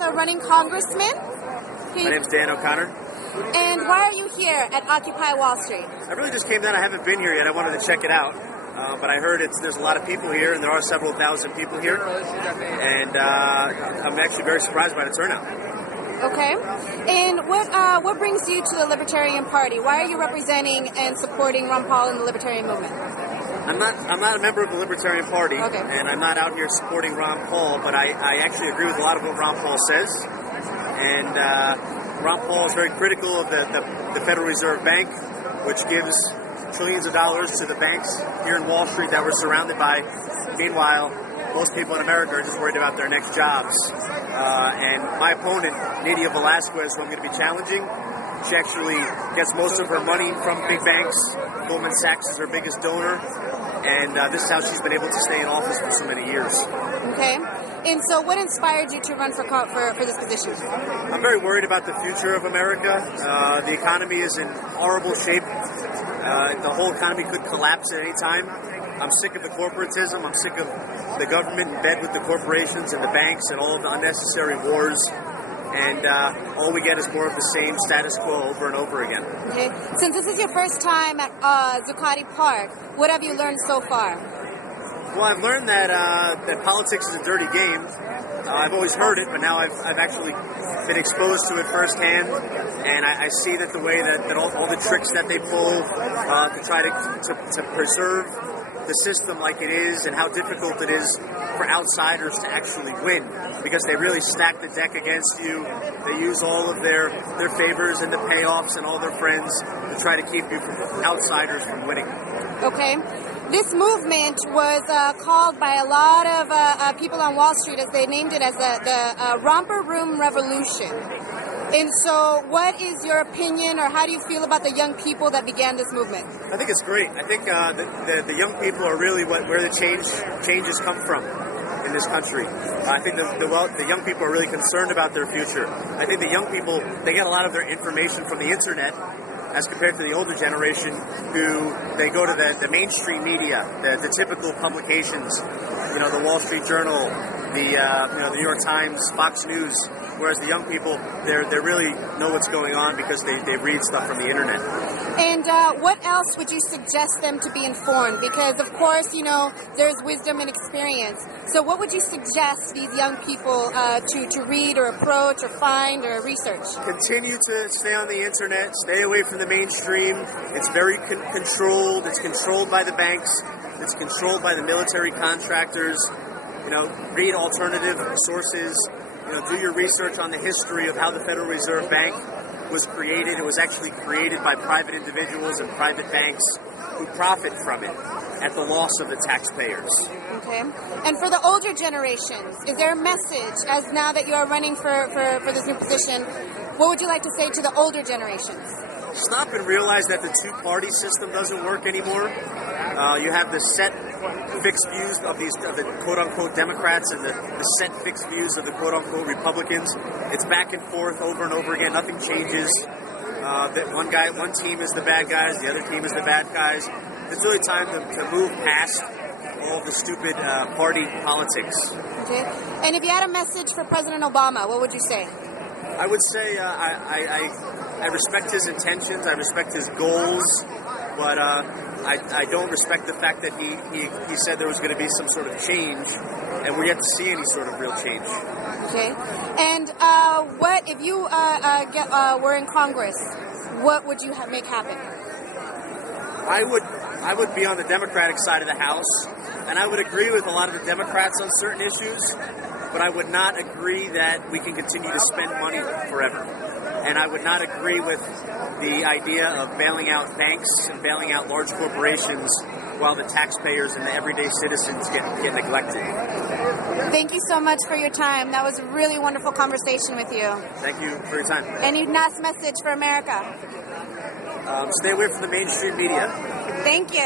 a running congressman. My name's Dan O'Connor. And why are you here at Occupy Wall Street? I really just came down. I haven't been here yet. I wanted to check it out. But I heard there's a lot of people here, and there are several thousand people here. And I'm actually very surprised by the turnout. Okay. And what brings you to the Libertarian Party? Why are you representing and supporting Ron Paul in the Libertarian movement? I'm not a member of the Libertarian Party, okay, and I'm not out here supporting Ron Paul, but I actually agree with a lot of what Ron Paul says. And Ron Paul is very critical of the Federal Reserve Bank, which gives trillions of dollars to the banks here in Wall Street that we're surrounded by. Meanwhile, most people in America are just worried about their next jobs. And my opponent, Nydia Velasquez, who I'm going to be challenging, she actually gets most of her money from big banks. Goldman Sachs is her biggest donor. And this is how she's been able to stay in office for so many years. Okay. And so what inspired you to run for this position? I'm very worried about the future of America. The economy is in horrible shape. The whole economy could collapse at any time. I'm sick of the corporatism. I'm sick of the government in bed with the corporations and the banks and all of the unnecessary wars. And all we get is more of the same status quo over and over again. Okay. Since this is your first time at Zuccotti Park, what have you learned so far? Well, I've learned that politics is a dirty game. I've always heard it, but now I've actually been exposed to it firsthand, and I see that the way that all the tricks that they pull to try to preserve the system like it is, and how difficult it is for outsiders to actually win, because they really stack the deck against you. They use all of their favors and the payoffs and all their friends to try to keep you from outsiders from winning. Okay. This movement was called by a lot of people on Wall Street, as they named it, as the Romper Room Revolution. And so what is your opinion, or how do you feel about the young people that began this movement? I think it's great. I think the young people are really where the changes come from in this country. I think the young people are really concerned about their future. I think the young people, they get a lot of their information from the internet, as compared to the older generation, who they go to the mainstream media, the typical publications, the Wall Street Journal, the New York Times, Fox News. Whereas the young people, they really know what's going on because they read stuff from the internet. And what else would you suggest them to be informed? Because, of course, there's wisdom and experience. So what would you suggest these young people to read or approach or find or research? Continue to stay on the internet. Stay away from the mainstream. It's very controlled. It's controlled by the banks. It's controlled by the military contractors. Read alternative sources. Do your research on the history of how the Federal Reserve Bank was created. It was actually created by private individuals and private banks who profit from it at the loss of the taxpayers. Okay. And for the older generations, is there a message, as now that you are running for this new position, what would you like to say to the older generations? Stop and realize that the two-party system doesn't work anymore. You have the set, fixed views of the quote-unquote Democrats and the set, fixed views of the quote-unquote Republicans. It's back and forth over and over again. Nothing changes. That one team is the bad guys, the other team is the bad guys. It's really time to move past all the stupid party politics. Okay. And if you had a message for President Obama, what would you say? I would say I respect his intentions, I respect his goals, but I don't respect the fact that he said there was going to be some sort of change, and we're yet to see any sort of real change. Okay. And what if you were in Congress? What would you make happen? I would be on the Democratic side of the House, and I would agree with a lot of the Democrats on certain issues, but I would not agree that we can continue to spend money forever. And I would not agree with the idea of bailing out banks and bailing out large corporations while the taxpayers and the everyday citizens get neglected. Thank you so much for your time. That was a really wonderful conversation with you. Thank you for your time. Any last message for America? Stay away from the mainstream media. Thank you.